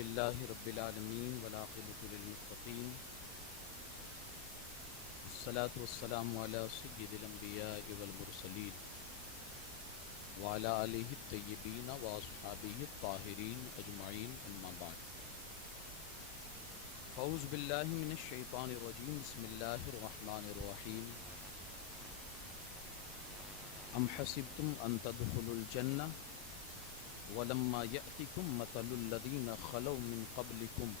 للہ رب العالمین والعاقبۃ للمتقین والصلاة والسلام علی سید الانبیاء والمرسلین وعلی آلہ الطیبین واصحابہ الطاہرین اجمعین اما بعد اعوذ باللہ من الشیطان الرجیم بسم اللہ الرحمن الرحیم ام حسبتم ان تدخلوا الجنہ ولما يأتكم مثل الذين خلوا من قبلكم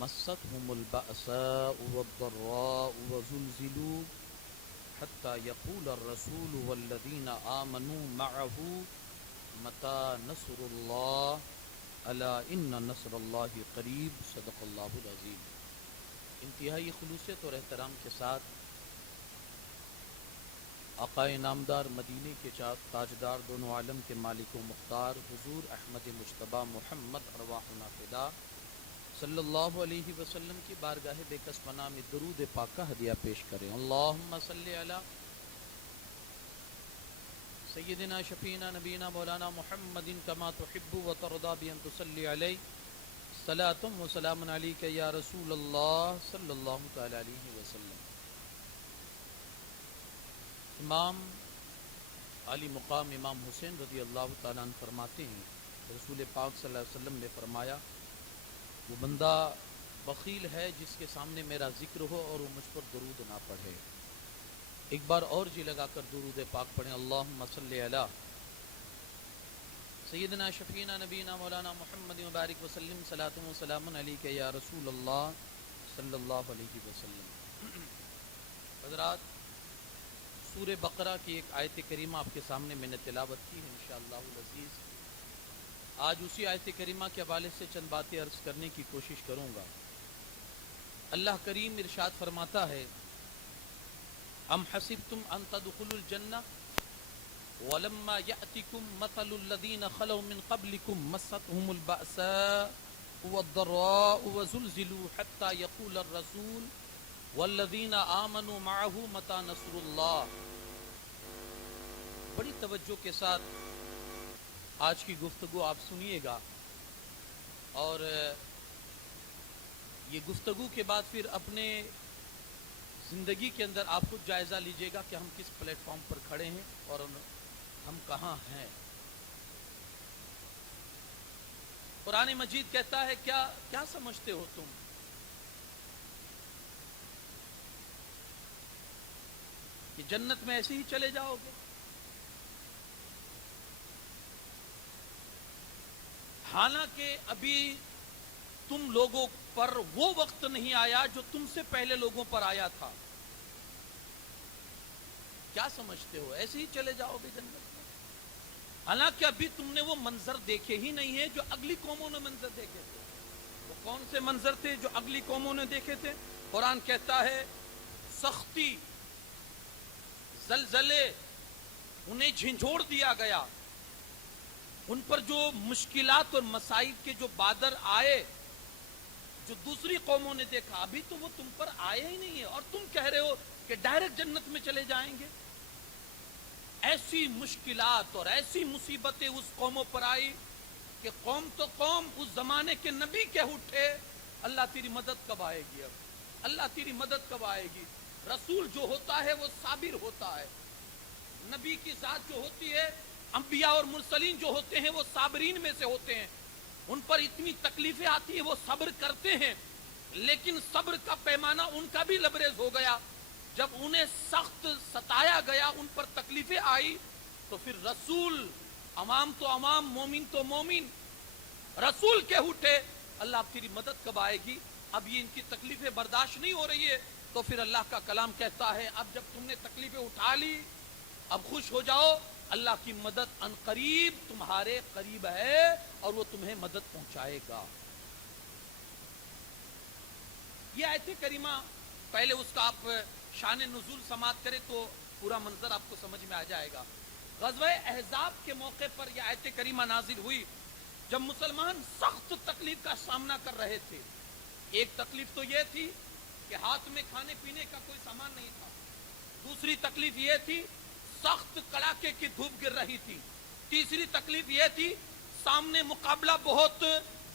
مستهم البأساء والضراء وزلزلوا حتى يقول الرسول والذين آمنوا معه متى نصر الله ألا إن نصر الله قريب صدق الله العظيم۔ انتہائی خلوصیت اور احترام کے ساتھ آقا نامدار مدینے کے تاجدار دونوں عالم کے مالک و مختار حضور احمد مجتبی محمد ارواحنا فدا صلی اللہ علیہ وسلم کی بارگاہ بے کس پناہ میں درود پاک کا ہدیہ پیش کریں۔ اللہم صلی علی سیدنا شفینا نبینا مولانا محمد کما تحب و ترضی بان تصلی علیہ صلاۃ و سلام علیک یا رسول اللہ صلی اللہ تعالی علیہ وسلم۔ امام علی مقام امام حسین رضی اللہ تعالیٰ عنہ فرماتے ہیں رسول پاک صلی اللہ علیہ وسلم نے فرمایا وہ بندہ بخیل ہے جس کے سامنے میرا ذکر ہو اور وہ مجھ پر درود نہ پڑھے۔ ایک بار اور جی لگا کر درود پاک پڑھیں۔ اللہم صلی علی سیدنا شفینا نبینا مولانا محمد مبارک وسلم صلاۃ و سلام علیک یا رسول اللہ صلی اللہ علیہ وسلم۔ حضرات، سورہ بقرہ کی ایک آیت کریمہ آپ کے سامنے میں نے تلاوت کی ہے انشاءاللہ العزیز۔ آج اسی آیت کریمہ کے حوالے سے چند باتیں عرض کرنے کی کوشش کروں گا۔ اللہ کریم ارشاد فرماتا ہے ام حسبتم ان تدخلوا الجنہ ولما یأتکم مثل الذین خلوا من قبلکم مستهم البأساء والضراء وزلزلوا حتى يقول الرسول والذین آمنوا معه متى نصر اللہ۔ بڑی توجہ کے ساتھ آج کی گفتگو آپ سنیے گا اور یہ گفتگو کے بعد پھر اپنے زندگی کے اندر آپ خود جائزہ لیجئے گا کہ ہم کس پلیٹ فارم پر کھڑے ہیں اور ہم کہاں ہیں۔ قرآن مجید کہتا ہے کیا سمجھتے ہو تم کہ جنت میں ایسے ہی چلے جاؤ گے؟ حالانکہ ابھی تم لوگوں پر وہ وقت نہیں آیا جو تم سے پہلے لوگوں پر آیا تھا۔ کیا سمجھتے ہو ایسے ہی چلے جاؤ گے جنت میں؟ حالانکہ ابھی تم نے وہ منظر دیکھے ہی نہیں ہیں جو اگلی قوموں نے منظر دیکھے تھے۔ وہ کون سے منظر تھے جو اگلی قوموں نے دیکھے تھے؟ قرآن کہتا ہے سختی، زلزلے، انہیں جھنجھوڑ دیا گیا، ان پر جو مشکلات اور مصائب کے جو بادر آئے جو دوسری قوموں نے دیکھا، ابھی تو وہ تم پر آئے ہی نہیں ہے اور تم کہہ رہے ہو کہ ڈائریکٹ جنت میں چلے جائیں گے۔ ایسی مشکلات اور ایسی مصیبتیں اس قوموں پر آئی کہ قوم تو قوم اس زمانے کے نبی کہہ اٹھے اللہ تیری مدد کب آئے گی؟ اب اللہ تیری مدد کب آئے گی؟ رسول جو ہوتا ہے وہ صابر ہوتا ہے، نبی کی ذات جو ہوتی ہے، انبیاء اور مرسلین جو ہوتے ہیں وہ صابرین میں سے ہوتے ہیں۔ ان پر اتنی تکلیفیں آتی ہیں وہ صبر کرتے ہیں، لیکن صبر کا پیمانہ ان کا بھی لبریز ہو گیا۔ جب انہیں سخت ستایا گیا، ان پر تکلیفیں آئی، تو پھر رسول، عوام تو عوام، مومن تو مومن، رسول کہہ اٹھے اللہ اب تیری مدد کب آئے گی؟ اب یہ ان کی تکلیفیں برداشت نہیں ہو رہی ہے، تو پھر اللہ کا کلام کہتا ہے اب جب تم نے تکلیفیں اٹھا لی اب خوش ہو جاؤ، اللہ کی مدد ان قریب تمہارے قریب ہے اور وہ تمہیں مدد پہنچائے گا۔ یہ آیت کریمہ پہلے اس کا آپ شان نزول سماعت کریں تو پورا منظر آپ کو سمجھ میں آ جائے گا۔ غزوہ احزاب کے موقع پر یہ آیت کریمہ نازل ہوئی جب مسلمان سخت تکلیف کا سامنا کر رہے تھے۔ ایک تکلیف تو یہ تھی کہ ہاتھ میں کھانے پینے کا کوئی سامان نہیں تھا، دوسری تکلیف یہ تھی سخت کڑاکے کی دھوپ گر رہی تھی، تیسری تکلیف یہ تھی سامنے مقابلہ بہت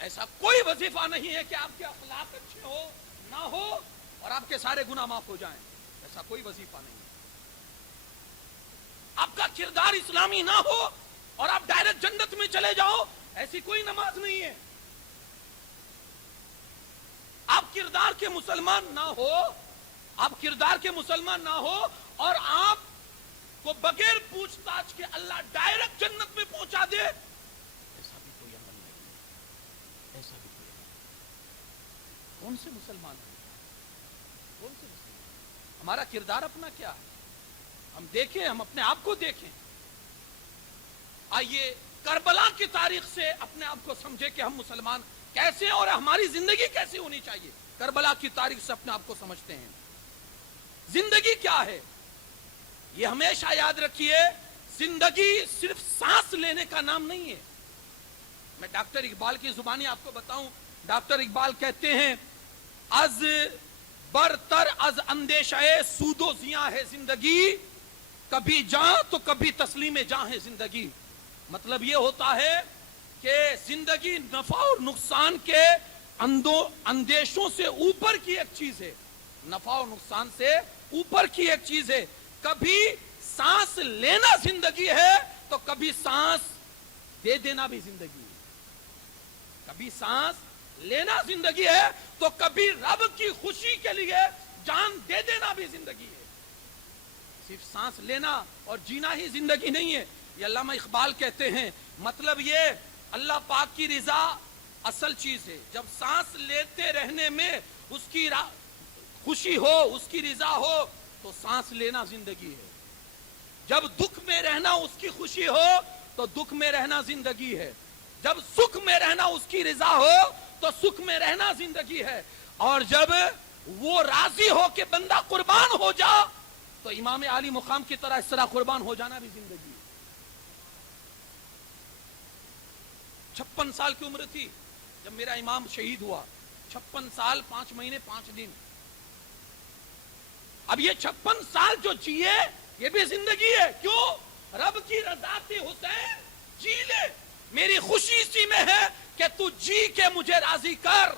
ایسا کوئی وظیفہ نہیں ہے کہ آپ کے اخلاق اچھے ہو نہ ہو اور آپ کے سارے گناہ معاف ہو جائیں. ایسا کوئی وظیفہ نہیں. آپ کا کردار اسلامی نہ ہو اور آپ ڈائریکٹ جنت میں چلے جاؤ، ایسی کوئی نماز نہیں ہے. آپ کردار کے مسلمان نہ ہو، آپ کردار کے مسلمان نہ ہو اور آپ کو بغیر پوچھ تاچھ کے اللہ ڈائریکٹ جنت میں پہنچا دے، ایسا بھی کوئی عمل نہیں ہے. ایسا بھی کوئی عمل نہیں. کون سے مسلمان ہیں؟ کون سے مسلمان؟ ہمارا کردار اپنا کیا ہے؟ ہم دیکھیں، ہم اپنے آپ کو دیکھیں. آئیے کربلا کی تاریخ سے اپنے آپ کو سمجھے کہ ہم مسلمان کیسے اور ہماری زندگی کیسی ہونی چاہیے. کربلا کی تاریخ سے اپنے آپ کو سمجھتے ہیں. زندگی کیا ہے؟ یہ ہمیشہ یاد رکھیے، زندگی صرف سانس لینے کا نام نہیں ہے. میں ڈاکٹر اقبال کی زبانی آپ کو بتاؤں. ڈاکٹر اقبال کہتے ہیں، از برتر از اندیشہ سود و زیاں ہے زندگی، کبھی جاں تو کبھی تسلیم جاں ہے زندگی. مطلب یہ ہوتا ہے کہ زندگی نفع اور نقصان کے اندیشوں سے اوپر کی ایک چیز ہے. نفع اور نقصان سے اوپر کی ایک چیز ہے. کبھی سانس لینا زندگی ہے تو کبھی سانس دے دینا بھی زندگی ہے. کبھی سانس لینا زندگی ہے تو کبھی رب کی خوشی کے لیے جان دے دینا بھی زندگی ہے. صرف سانس لینا اور جینا ہی زندگی نہیں ہے. یہ علامہ اقبال کہتے ہیں، مطلب یہ اللہ پاک کی رضا اصل چیز ہے. جب سانس لیتے رہنے میں اس کی خوشی ہو، اس کی رضا ہو تو سانس لینا زندگی ہے. جب دکھ میں رہنا اس کی خوشی ہو تو دکھ میں رہنا زندگی ہے. جب سکھ میں رہنا اس کی رضا ہو تو سکھ میں رہنا زندگی ہے. اور جب وہ راضی ہو کہ بندہ قربان ہو جا تو امام عالی مقام کی طرح اس طرح قربان ہو جانا بھی زندگی ہے. 56 سال کی عمر تھی جب میرا امام شہید ہوا. 56 سال 5 مہینے 5 دن. اب یہ 56 سال جو جیے یہ بھی زندگی ہے. کیوں؟ رب کی رضا سے حسین جی لے، میری خوشی اسی میں ہے کہ تو جی کے مجھے راضی کر.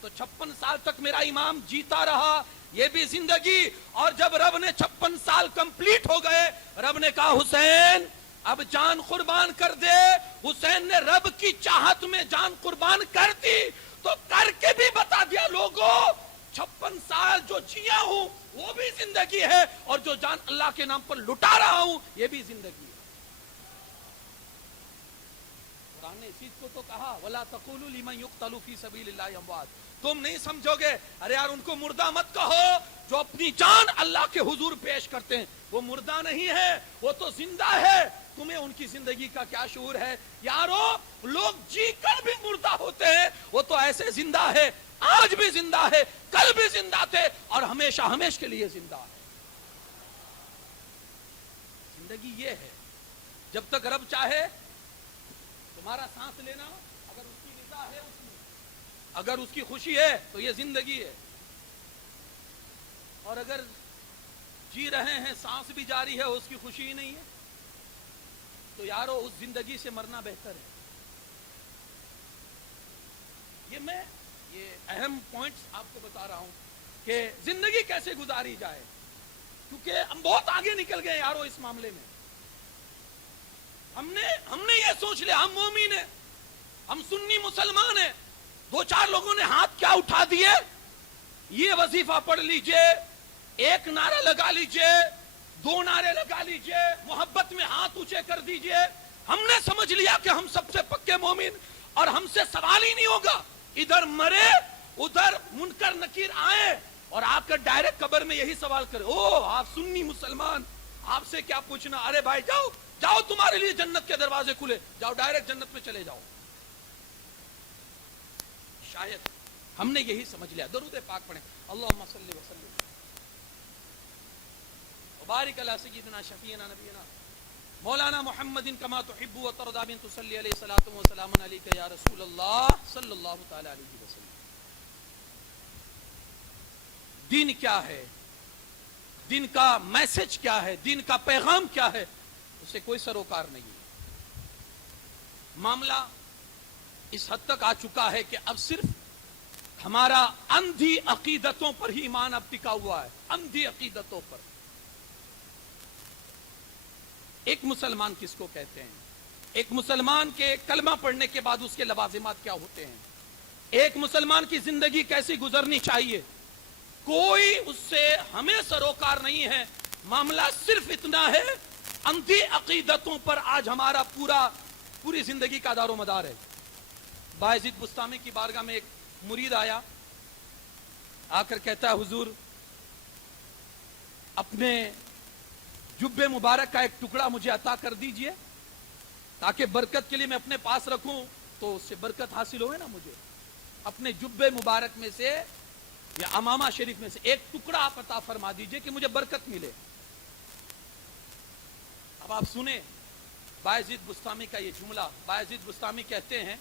تو 56 سال تک میرا امام جیتا رہا، یہ بھی زندگی. اور جب رب نے 56 سال کمپلیٹ ہو گئے، رب نے کہا حسین اب جان قربان کر دے. حسین نے رب کی چاہت میں جان قربان کر دی تو کر کے بھی بتا دیا لوگوں 56 سال جو جیا ہوں وہ بھی زندگی ہے اور جو جان اللہ کے نام پر لٹا رہا ہوں یہ بھی زندگی ہے. قرآن نے اس چیز کو تو کہا وَلَا تَقُولُوا لِمَنْ يُقْتَلُ فِي سَبِيلِ اللَّهِ أَمْوَاتٌ. تم نہیں سمجھو گے، ارے یار ان کو مردہ مت کہو. جو اپنی جان اللہ کے حضور پیش کرتے ہیں وہ مردہ نہیں ہے، وہ تو زندہ ہے. تمہیں ان کی زندگی کا کیا شعور ہے؟ یارو لوگ جی کر بھی مردہ ہوتے ہیں، وہ تو ایسے زندہ ہے، آج بھی زندہ ہے، کل بھی زندہ تھے اور ہمیشہ ہمیش کے لیے زندہ ہے. زندگی یہ ہے، جب تک رب چاہے تمہارا سانس لینا، اگر اس کی رضا ہے اس میں، اگر اس کی خوشی ہے تو یہ زندگی ہے. اور اگر جی رہے ہیں سانس بھی جاری ہے اس کی خوشی ہی نہیں ہے تو یارو اس زندگی سے مرنا بہتر ہے. یہ اہم پوائنٹس آپ کو بتا رہا ہوں کہ زندگی کیسے گزاری جائے، کیونکہ ہم بہت آگے نکل گئے یارو اس معاملے میں. ہم نے یہ سوچ لیا ہم مومن ہیں، ہم سنی مسلمان ہیں. 2-4 لوگوں نے ہاتھ کیا اٹھا دیے، یہ وظیفہ پڑھ لیجئے، 1 نعرہ لگا لیجئے، 2 نعرے لگا لیجئے، محبت میں ہاتھ اونچے کر دیجئے. ہم نے سمجھ لیا کہ ہم سب سے پکے مومن اور ہم سے سوال ہی نہیں ہوگا. ادھر مرے ادھر منکر نکیر آئے اور آ کر ڈائریکٹ قبر میں یہی سوال کرے، او آپ سنی مسلمان، آپ سے کیا پوچھنا، ارے بھائی جاؤ جاؤ تمہارے لیے جنت کے دروازے کھلے، جاؤ ڈائریکٹ جنت میں چلے جاؤ. شاید ہم نے یہی سمجھ لیا. درود پاک پڑھیں. اللہم صلی وسلم وبارک علی سیدنا شفیعنا نبینا مولانا محمد کما تحب و ترضى بن تصلی علیہ الصلوۃ والسلام علیک یا رسول اللہ صلی اللہ تعالی علیہ وسلم. دین کیا ہے، دین کا میسج کیا ہے، دین کا پیغام کیا ہے، اسے کوئی سروکار نہیں ہے. معاملہ اس حد تک آ چکا ہے کہ اب صرف ہمارا اندھی عقیدتوں پر ہی ایمان اب ٹکا ہوا ہے، اندھی عقیدتوں پر. ایک مسلمان کس کو کہتے ہیں؟ ایک مسلمان کے کلمہ پڑھنے کے بعد اس کے لوازمات کیا ہوتے ہیں؟ ایک مسلمان کی زندگی کیسی گزرنی چاہیے؟ کوئی اس سے ہمیں سروکار نہیں ہے. معاملہ صرف اتنا ہے، اندھی عقیدتوں پر آج ہمارا پوری زندگی کا دار و مدار ہے. بایزید بستامی کی بارگاہ میں ایک مرید آیا، آ کر کہتا ہے حضور اپنے جبے مبارک کا ایک ٹکڑا مجھے عطا کر دیجئے تاکہ برکت کے لیے میں اپنے پاس رکھوں تو اس سے برکت حاصل ہوئے نا مجھے. اپنے جبے مبارک میں سے یا امامہ شریف میں سے ایک ٹکڑا آپ عطا فرما دیجئے کہ مجھے برکت ملے. اب آپ سنیں بایزید بستامی کا یہ جملہ. بایزید بستامی کہتے ہیں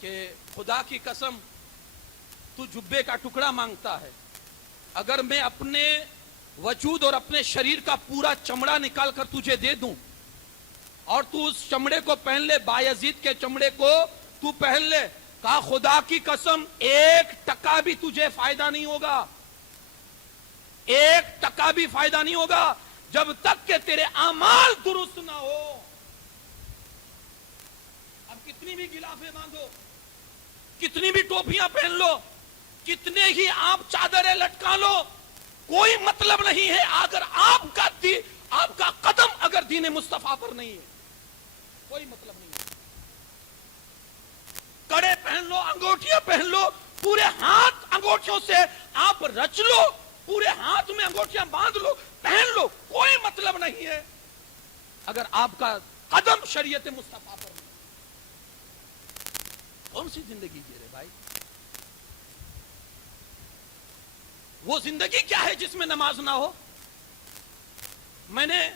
کہ خدا کی قسم تو جبے کا ٹکڑا مانگتا ہے، اگر میں اپنے وجود اور اپنے شریر کا پورا چمڑا نکال کر تجھے دے دوں اور تو اس چمڑے کو پہن لے، بایزید کے چمڑے کو تو پہن لے، کہا خدا کی قسم 1% بھی تجھے فائدہ نہیں ہوگا، 1% بھی فائدہ نہیں ہوگا جب تک کہ تیرے اعمال درست نہ ہو. اب کتنی بھی غلافیں باندھو، کتنی بھی ٹوپیاں پہن لو، کتنے ہی آپ چادریں لٹکا لو، کوئی مطلب نہیں ہے اگر آپ کا قدم اگر دین مصطفیٰ پر نہیں ہے، کوئی مطلب نہیں ہے. کڑے پہن لو، انگوٹھیاں پہن لو، پورے ہاتھ انگوٹھیوں سے آپ رچ لو، پورے ہاتھ میں انگوٹھیاں باندھ لو، پہن لو، کوئی مطلب نہیں ہے اگر آپ کا قدم شریعت مصطفیٰ پر نہیں. کون سی زندگی جی رہے بھائی؟ وہ زندگی کیا ہے جس میں نماز نہ ہو؟ میں نے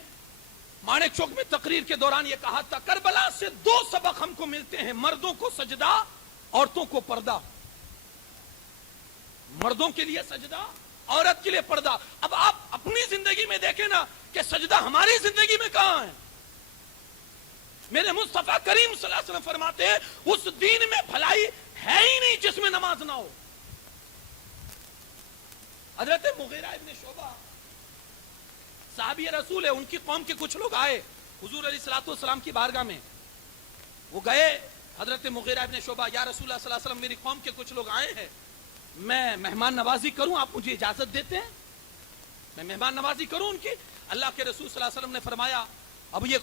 مانک چوک میں تقریر کے دوران یہ کہا تھا، کربلا سے 2 سبق ہم کو ملتے ہیں، مردوں کو سجدہ، عورتوں کو پردہ. مردوں کے لیے سجدہ، عورت کے لیے پردہ. اب آپ اپنی زندگی میں دیکھیں نا کہ سجدہ ہماری زندگی میں کہاں ہے؟ میرے مصطفیٰ کریم صلی اللہ علیہ وسلم فرماتے ہیں اس دین میں بھلائی ہے ہی نہیں جس میں نماز نہ ہو. حضرت مغیرہ ابن شعبہ صحابی رسول ہے، ان کی قوم کے کچھ لوگ آئے حضور علیہ الصلوۃ والسلام کی بارگاہ میں. وہ گئے حضرت مغیرہ ابن شعبہ، یا رسول اللہ صلی اللہ علیہ وسلم میری قوم کے کچھ لوگ آئے ہیں، میں مہمان نوازی کروں، آپ مجھے اجازت دیتے ہیں میں مہمان نوازی کروں ان کی؟ اللہ کے رسول صلی اللہ علیہ وسلم نے فرمایا اب یہ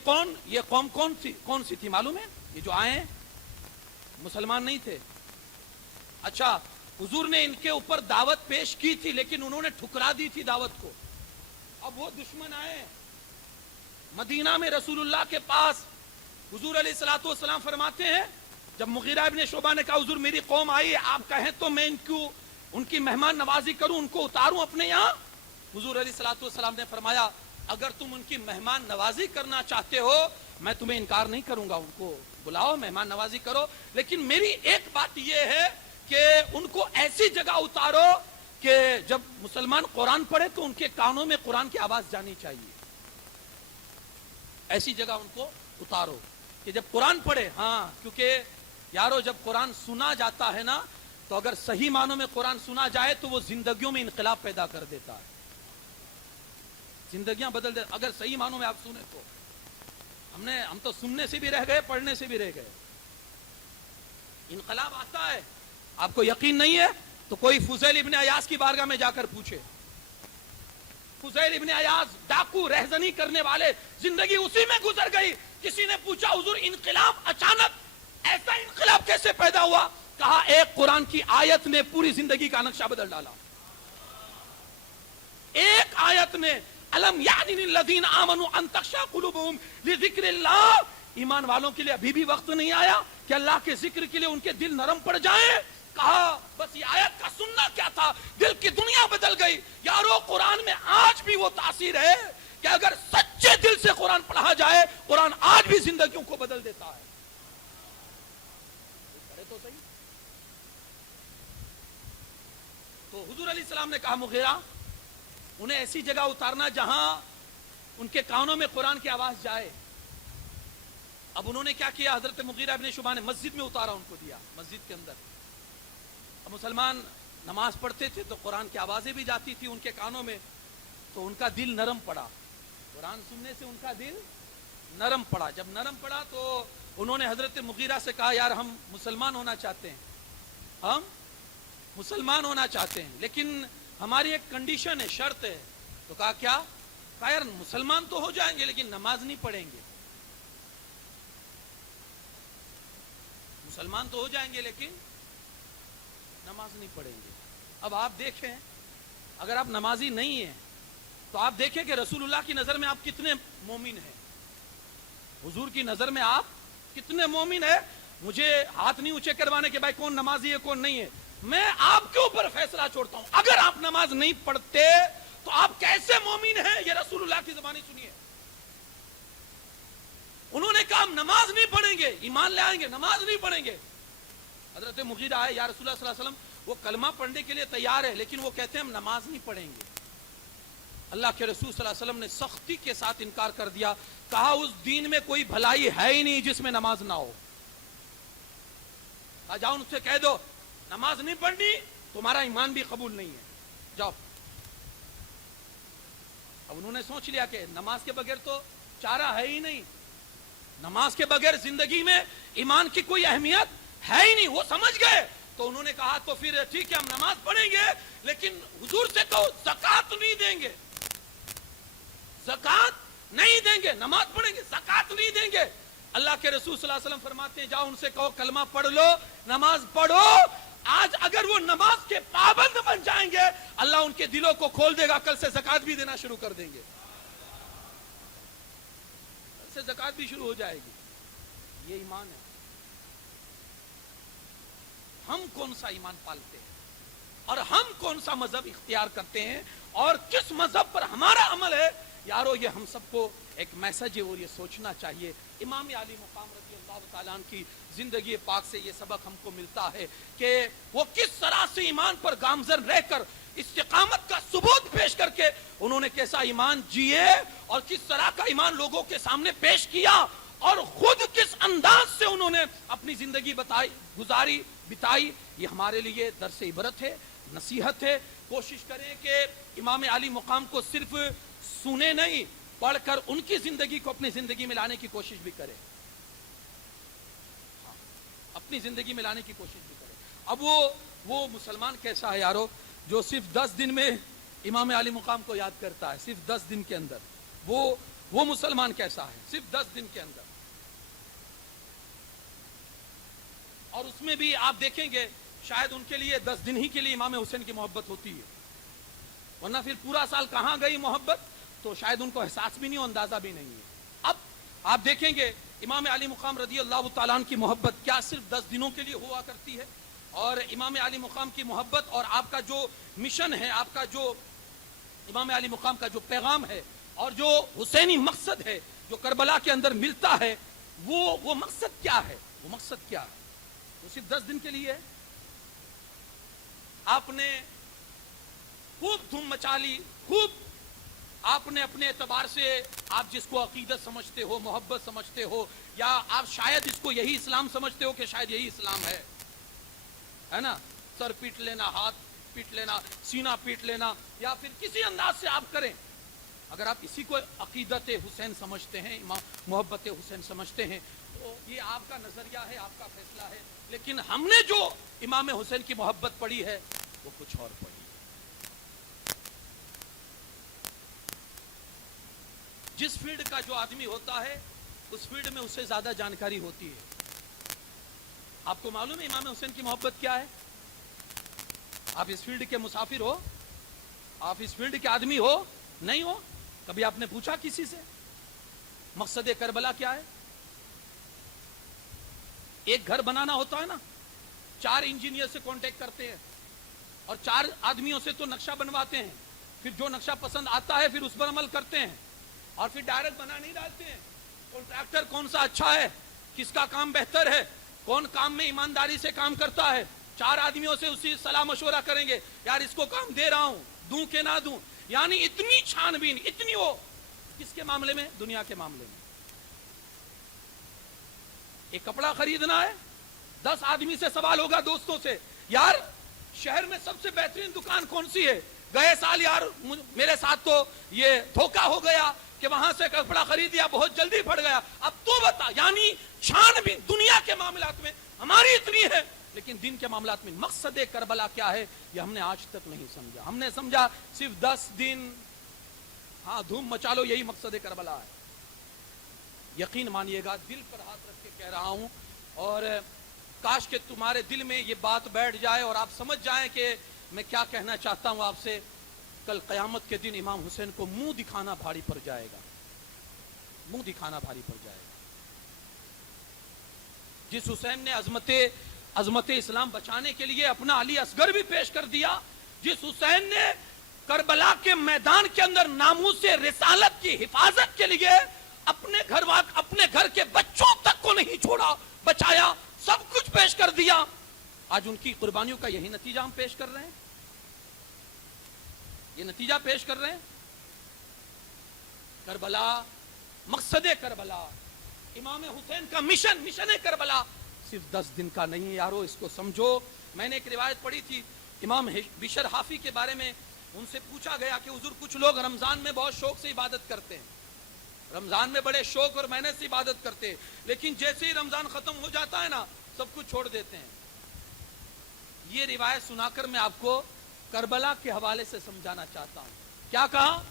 قوم کون سی تھی معلوم ہے؟ یہ جو آئے ہیں مسلمان نہیں تھے. اچھا، حضور نے ان کے اوپر دعوت پیش کی تھی لیکن انہوں نے ٹھکرا دی تھی دعوت کو. اب وہ دشمن آئے مدینہ میں رسول اللہ کے پاس. حضور علیہ الصلوۃ والسلام فرماتے ہیں جب مغیرہ ابن شعبہ نے کہا حضور میری قوم آئی ہے، آپ کہیں تو میں ان کی مہمان نوازی کروں، ان کو اتاروں اپنے یہاں؟ حضور علیہ الصلوۃ والسلام نے فرمایا اگر تم ان کی مہمان نوازی کرنا چاہتے ہو میں تمہیں انکار نہیں کروں گا، ان کو بلاؤ، مہمان نوازی کرو، لیکن میری ایک بات یہ ہے کہ ان کو ایسی جگہ اتارو کہ جب مسلمان قرآن پڑھے تو ان کے کانوں میں قرآن کی آواز جانی چاہیے. ایسی جگہ ان کو اتارو کہ جب قرآن پڑھے، ہاں کیونکہ یارو جب قرآن سنا جاتا ہے نا تو اگر صحیح معنوں میں قرآن سنا جائے تو وہ زندگیوں میں انقلاب پیدا کر دیتا ہے، زندگیاں بدل دیتا. اگر صحیح معنوں میں آپ سنیں تو ہم تو سننے سے بھی رہ گئے، پڑھنے سے بھی رہ گئے. انقلاب آتا ہے. آپ کو یقین نہیں ہے تو کوئی فضیل ابن عیاض کی بارگاہ میں جا کر پوچھے. فضیل ابن عیاض ڈاکو، رہزنی کرنے والے، زندگی اسی میں گزر گئی. کسی نے پوچھا حضور انقلاب اچانک ایسا انقلاب کیسے پیدا ہوا؟ کہا ایک قرآن کی آیت نے پوری زندگی کا نقشہ بدل ڈالا. ایک آیت نے، الم یعن للذین آمنوا ان تخشع قلوبهم لذکر اللہ، ایمان والوں کے لیے ابھی بھی وقت نہیں آیا کہ اللہ کے ذکر کے لیے ان کے دل نرم پڑ جائیں؟ کہا بس یہ آیت کا سننا کیا تھا، دل کی دنیا بدل گئی. یارو قرآن میں آج بھی وہ تاثیر ہے کہ اگر سچے دل سے قرآن پڑھا جائے قرآن آج بھی زندگیوں کو بدل دیتا ہے. تو صحیح. تو حضور علیہ السلام نے کہا مغیرہ انہیں ایسی جگہ اتارنا جہاں ان کے کانوں میں قرآن کی آواز جائے. اب انہوں نے کیا کیا, حضرت مغیرہ ابن شعبہ نے مسجد میں اتارا, ان کو دیا مسجد کے اندر. اب مسلمان نماز پڑھتے تھے تو قرآن کی آوازیں بھی جاتی تھی ان کے کانوں میں, تو ان کا دل نرم پڑا, قرآن سننے سے ان کا دل نرم پڑا. جب نرم پڑا تو انہوں نے حضرت مغیرہ سے کہا, یار ہم مسلمان ہونا چاہتے ہیں, ہم مسلمان ہونا چاہتے ہیں, لیکن ہماری ایک کنڈیشن ہے, شرط ہے. تو کہا کیا؟ کہا یار مسلمان تو ہو جائیں گے لیکن نماز نہیں پڑھیں گے. مسلمان تو ہو جائیں گے لیکن نماز نہیں پڑھیں گے. اب آپ دیکھیں, اگر آپ نمازی نہیں ہیں تو آپ دیکھیں کہ رسول اللہ کی نظر میں آپ کتنے مومن ہیں, حضور کی نظر میں آپ کتنے مومن ہیں. مجھے ہاتھ نہیں اونچے کروانے کہ بھائی کون نمازی ہے کون نہیں ہے, میں آپ کے اوپر فیصلہ چھوڑتا ہوں. اگر آپ نماز نہیں پڑھتے تو آپ کیسے مومن ہیں, یہ رسول اللہ کی زبانی سنیے. انہوں نے کہا ہم نماز نہیں پڑھیں گے, ایمان لے آئیں گے, نماز نہیں پڑھیں گے. حضرت مغیرہ آئے, یا رسول اللہ صلی اللہ علیہ وسلم, وہ کلمہ پڑھنے کے لیے تیار ہے لیکن وہ کہتے ہیں ہم نماز نہیں پڑھیں گے. اللہ کے رسول صلی اللہ علیہ وسلم نے سختی کے ساتھ انکار کر دیا, کہا اس دین میں کوئی بھلائی ہے ہی نہیں جس میں نماز نہ ہو. کہا جاؤ ان سے کہہ دو نماز نہیں پڑھنی, تمہارا ایمان بھی قبول نہیں ہے, جاؤ. اب انہوں نے سوچ لیا کہ نماز کے بغیر تو چارہ ہے ہی نہیں, نماز کے بغیر زندگی میں ایمان کی کوئی اہمیت ہے ہی نہیں. وہ سمجھ گئے تو انہوں نے کہا تو پھر ٹھیک ہے ہم نماز پڑھیں گے لیکن حضور سے کہو زکات نہیں دیں گے, زکات نہیں دیں گے, نماز پڑھیں گے زکات نہیں دیں گے. اللہ کے رسول صلی اللہ علیہ وسلم فرماتے ہیں جاؤ ان سے کہو کلمہ پڑھ لو, نماز پڑھو. آج اگر وہ نماز کے پابند بن جائیں گے اللہ ان کے دلوں کو کھول دے گا, کل سے زکات بھی دینا شروع کر دیں گے, کل سے زکات بھی شروع ہو جائے گی. یہ ایمان ہے. ہم کون سا ایمان پالتے ہیں اور ہم کون سا مذہب اختیار کرتے ہیں اور کس مذہب پر ہمارا عمل ہے, یارو یہ ہم سب کو ایک میسج ہے اور یہ سوچنا چاہیے. امام علی مقام رضی اللہ تعالیٰ عنہ کی زندگی پاک سے یہ سبق ہم کو ملتا ہے کہ وہ کس طرح سے ایمان پر گامزن رہ کر استقامت کا ثبوت پیش کر کے انہوں نے کیسا ایمان جیے اور کس طرح کا ایمان لوگوں کے سامنے پیش کیا اور خود کس انداز سے انہوں نے اپنی زندگی گزاری بتائی. یہ ہمارے لیے درس عبرت ہے, نصیحت ہے. کوشش کریں کہ امام علی مقام کو صرف سنے نہیں, پڑھ کر ان کی زندگی کو اپنی زندگی میں لانے کی کوشش بھی کریں, اپنی زندگی میں لانے کی کوشش بھی کریں. اب وہ مسلمان کیسا ہے یارو جو صرف 10 دن میں امام علی مقام کو یاد کرتا ہے, صرف 10 دن کے اندر. وہ مسلمان کیسا ہے صرف 10 دن کے اندر. اور اس میں بھی آپ دیکھیں گے شاید ان کے لیے 10 دن ہی کے لیے امام حسین کی محبت ہوتی ہے, ورنہ پھر پورا سال کہاں گئی محبت, تو شاید ان کو احساس بھی نہیں ہو, اندازہ بھی نہیں ہے. اب آپ دیکھیں گے امام علی مقام رضی اللہ تعالیٰ عنہ کی محبت کیا صرف 10 دنوں کے لیے ہوا کرتی ہے, اور امام علی مقام کی محبت اور آپ کا جو مشن ہے, آپ کا جو امام علی مقام کا جو پیغام ہے اور جو حسینی مقصد ہے جو کربلا کے اندر ملتا ہے, وہ مقصد کیا ہے, وہ مقصد کیا ہے, وہ صرف 10 دن کے لیے ہے. آپ نے خوب دھوم مچا لی, خوب آپ نے اپنے اعتبار سے آپ جس کو عقیدت سمجھتے ہو, محبت سمجھتے ہو, یا آپ شاید اس کو یہی اسلام سمجھتے ہو کہ شاید یہی اسلام ہے نا, سر پیٹ لینا, ہاتھ پیٹ لینا, سینہ پیٹ لینا, یا پھر کسی انداز سے آپ کریں. اگر آپ اسی کو عقیدت حسین سمجھتے ہیں, محبت حسین سمجھتے ہیں, تو یہ آپ کا نظریہ ہے, آپ کا فیصلہ ہے. لیکن ہم نے جو امام حسین کی محبت پڑھی ہے وہ کچھ اور پڑھی. جس فیلڈ کا جو آدمی ہوتا ہے اس فیلڈ میں اسے زیادہ جانکاری ہوتی ہے. آپ کو معلوم ہے امام حسین کی محبت کیا ہے؟ آپ اس فیلڈ کے مسافر ہو, آپ اس فیلڈ کے آدمی ہو, نہیں ہو, کبھی آپ نے پوچھا کسی سے مقصد کربلا کیا ہے؟ ایک گھر بنانا ہوتا ہے نا, 4 انجینئر سے کانٹیکٹ کرتے ہیں اور 4 آدمیوں سے تو نقشہ بنواتے ہیں, پھر جو نقشہ پسند آتا ہے پھر اس پر عمل کرتے ہیں, اور پھر ڈائریکٹ بنا نہیں ڈالتے ہیں. کانٹریکٹر کون سا اچھا ہے, کس کا کام بہتر ہے, کون کام میں ایمانداری سے کام کرتا ہے, 4 آدمیوں سے اسی صلاح مشورہ کریں گے, یار اس کو کام دے رہا ہوں, دوں کہ نہ دوں. یعنی اتنی چھان بین, اتنی وہ کس کے معاملے میں, دنیا کے معاملے میں. ایک کپڑا خریدنا ہے, 10 آدمی سے سوال ہوگا دوستوں سے, یار شہر میں سب سے بہترین دکان کون سی ہے؟ گئے سال یار میرے ساتھ تو یہ دھوکا ہو گیا کہ وہاں سے کپڑا خریدیا, بہت جلدی پھٹ گیا. اب تو بتا, یعنی چھان بھی دنیا کے معاملات میں ہماری اتنی ہے, لیکن دین کے معاملات میں مقصد کربلا کیا ہے یہ ہم نے آج تک نہیں سمجھا. ہم نے سمجھا صرف 10 دن ہاں دھوم مچا لو, یہی مقصد کربلا ہے. یقین مانیے گا, دل پر ہاتھ رکھ کے کہہ رہا ہوں, اور کاش کہ تمہارے دل میں یہ بات بیٹھ جائے اور آپ سمجھ جائیں کہ میں کیا کہنا چاہتا ہوں آپ سے. کل قیامت کے دن امام حسین کو منہ دکھانا بھاری پڑ جائے گا, منہ دکھانا بھاری پڑ جائے گا. جس حسین نے عظمت اسلام بچانے کے لیے اپنا علی اصغر بھی پیش کر دیا, جس حسین نے کربلا کے میدان کے اندر ناموس رسالت کی حفاظت کے لیے اپنے گھر کے بچوں تک کو نہیں چھوڑا, بچایا, سب کچھ پیش کر دیا, آج ان کی قربانیوں کا یہی نتیجہ ہم پیش کر رہے ہیں, یہ نتیجہ پیش کر رہے ہیں. کربلا, مقصد کربلا, امام حسین کا مشن کربلا صرف 10 دن کا نہیں ہے یارو, اس کو سمجھو. میں نے ایک روایت پڑھی تھی امام بشر حافی کے بارے میں, ان سے پوچھا گیا کہ حضور کچھ لوگ رمضان میں بہت شوق سے عبادت کرتے ہیں, رمضان میں بڑے شوق اور محنت سے عبادت کرتے ہیں, لیکن جیسے ہی رمضان ختم ہو جاتا ہے نا سب کچھ چھوڑ دیتے ہیں. یہ روایت سنا کر میں آپ کو کربلا کے حوالے سے سمجھانا چاہتا ہوں. کیا کہا؟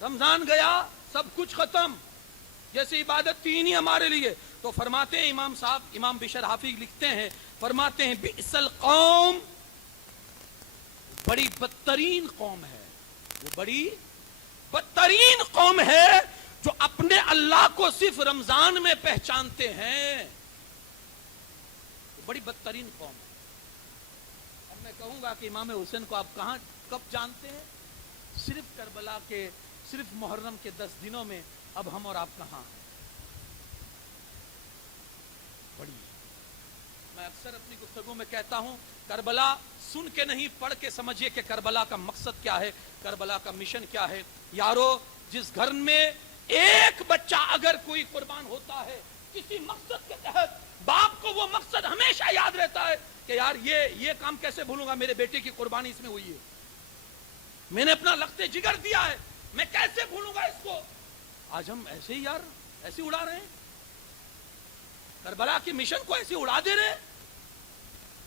رمضان گیا سب کچھ ختم, جیسے عبادت تھی نہیں ہمارے لیے. تو فرماتے ہیں امام صاحب, امام بشر حافظ لکھتے ہیں, فرماتے ہیں بئس القوم, بڑی بدترین قوم ہے, وہ بڑی بدترین قوم ہے جو اپنے اللہ کو صرف رمضان میں پہچانتے ہیں, بڑی بدترین قوم ہے. اب میں کہوں گا کہ امام حسین کو آپ کہاں کب جانتے ہیں؟ صرف کربلا کے, صرف محرم کے 10 دنوں میں. اب ہم اور آپ کہاں ہیں؟ بڑی, میں اکثر اپنی گفتگو میں کہتا ہوں کربلا سن کے نہیں پڑھ کے سمجھیے کہ کربلا کا مقصد کیا ہے, کربلا کا مشن کیا ہے. یارو, جس گھر میں ایک بچہ اگر کوئی قربان ہوتا ہے کسی مقصد کے تحت, باپ کو وہ مقصد ہمیشہ یاد رہتا ہے کہ یار یہ کام کیسے بھولوں گا, میرے بیٹے کی قربانی اس میں ہوئی ہے, میں نے اپنا لخت جگر دیا ہے, میں کیسے بھولوں گا اس کو. آج ہم ایسے ہی یار ایسے اڑا رہے ہیں, کربلا کے مشن کو ایسے اڑا دے رہے ہیں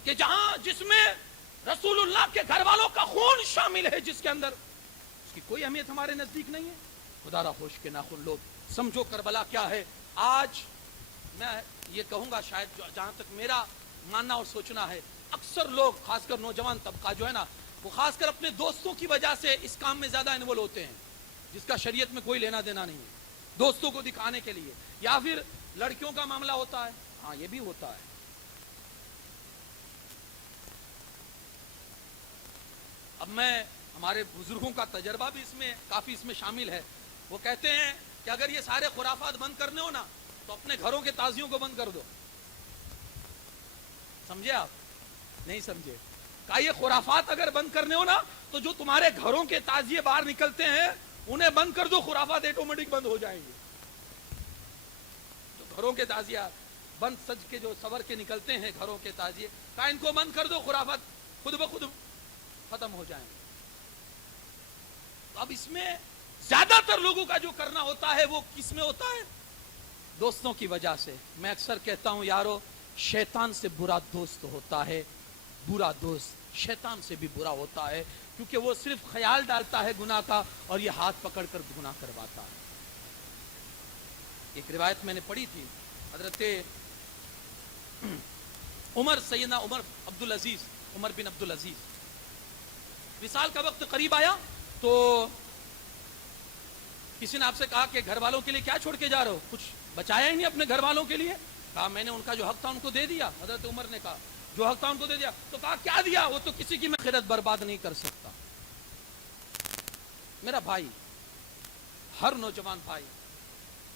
کہ جس میں رسول اللہ کے گھر والوں کا خون شامل ہے, جس کے اندر اس کی کوئی اہمیت ہمارے نزدیک نہیں ہے. خدا را خوش کے ناخن لوگ, سمجھو کربلا کیا ہے. آج میں یہ کہوں گا, شاید جہاں تک میرا ماننا اور سوچنا ہے, اکثر لوگ خاص کر نوجوان طبقہ جو ہے نا, وہ خاص کر اپنے دوستوں کی وجہ سے اس کام میں زیادہ انوالو ہوتے ہیں, جس کا شریعت میں کوئی لینا دینا نہیں ہے, دوستوں کو دکھانے کے لیے. یا پھر لڑکیوں کا معاملہ ہوتا ہے, ہاں یہ بھی ہوتا ہے. اب میں, ہمارے بزرگوں کا تجربہ بھی کافی اس میں شامل ہے. وہ کہتے ہیں کہ اگر یہ سارے خرافات بند کرنے ہو نا تو اپنے گھروں کے تعزیوں کو بند کر دو. سمجھے آپ؟ نہیں سمجھے. کہا یہ خرافات اگر بند کرنے ہو نا تو جو تمہارے گھروں کے تعزیے باہر نکلتے ہیں انہیں بند کر دو, خرافات آٹومیٹک بند ہو جائیں گے. جو گھروں کے تعزیہ بند سج کے جو سور کے نکلتے ہیں گھروں کے تعزیے, کہا ان کو بند کر دو, خرافات خود بخود ختم ہو جائیں گے. اب اس میں زیادہ تر لوگوں کا جو کرنا ہوتا ہے وہ کس میں ہوتا ہے؟ دوستوں کی وجہ سے. میں اکثر کہتا ہوں یارو, شیطان سے برا دوست ہوتا ہے, برا دوست شیطان سے بھی برا ہوتا ہے, کیونکہ وہ صرف خیال ڈالتا ہے گناہ کا اور یہ ہاتھ پکڑ کر گناہ کرواتا ہے. ایک روایت میں نے پڑھی تھی, حضرت عمر, سیدنا عمر عبدالعزیز, عمر بن عبدالعزیز, وصال کا وقت قریب آیا تو کسی نے آپ سے کہا کہ گھر والوں کے لیے کیا چھوڑ کے جا رہے ہو, کچھ بچایا ہی نہیں اپنے گھر والوں کے لیے. کہا میں نے ان کا جو حق تھا ان کو دے دیا. حضرت عمر نے کہا جو حق تھا ان کو دے دیا. تو کہا کیا دیا؟ وہ تو کسی کی میں خیرت برباد نہیں کر سکتا. میرا بھائی, ہر نوجوان بھائی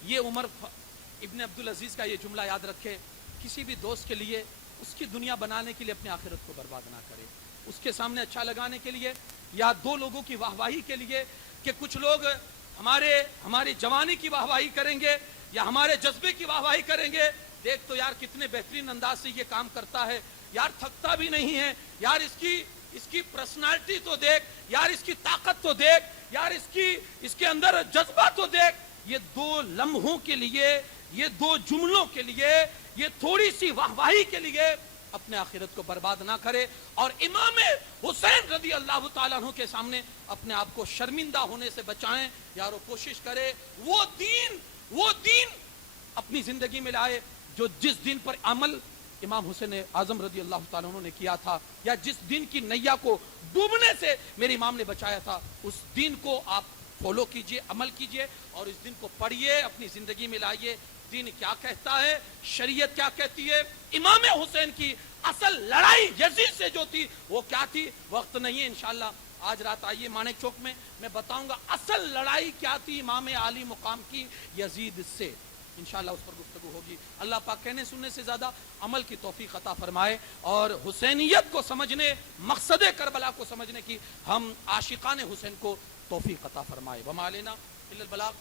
یہ عمر ابن عبدالعزیز کا یہ جملہ یاد رکھے, کسی بھی دوست کے لیے اس کی دنیا بنانے کے لیے اپنی آخرت کو برباد نہ کرے, اس کے سامنے اچھا لگانے کے لیے یا دو لوگوں کی واہواہی کے لیے کہ کچھ لوگ ہماری جوانی کی واہواہی کریں گے یا ہمارے جذبے کی واہواہی کریں گے, دیکھ تو یار کتنے بہترین انداز سے یہ کام کرتا ہے یار, تھکتا بھی نہیں ہے یار, اس کی پرسنالٹی تو دیکھ یار, اس کی طاقت تو دیکھ یار, اس کے اندر جذبہ تو دیکھ. یہ 2 لمحوں کے لیے, یہ 2 جملوں کے لیے, یہ تھوڑی سی واہواہی کے لیے اپنے آخرت کو برباد نہ کرے, اور امام حسین رضی اللہ تعالیٰ عنہ کے سامنے اپنے آپ کو شرمندہ ہونے سے بچائیں. یارو کوشش کرے وہ دین اپنی زندگی میں لائے جو جس دین پر عمل امام حسین اعظم رضی اللہ تعالیٰ عنہ نے کیا تھا, یا جس دین کی نیا کو ڈوبنے سے میرے امام نے بچایا تھا, اس دین کو آپ فالو کیجئے, عمل کیجئے, اور اس دن کو پڑھیے, اپنی زندگی میں لائیے. دین کیا کہتا ہے, شریعت کیا کہتی ہے, امام حسین کی اصل لڑائی یزید سے جو تھی وہ کیا تھی. وقت نہیں ہے, انشاءاللہ آج رات آئیے مانک چوک میں بتاؤں گا اصل لڑائی کیا تھی امام عالی مقام کی یزید سے. انشاءاللہ اس پر گفتگو ہوگی. اللہ پاک کہنے سننے سے زیادہ عمل کی توفیق عطا فرمائے, اور حسینیت کو سمجھنے, مقصد کربلا کو سمجھنے کی ہم عاشقان حسین کو توفیق عطا فرمائے. وما علینا الا البلاغ.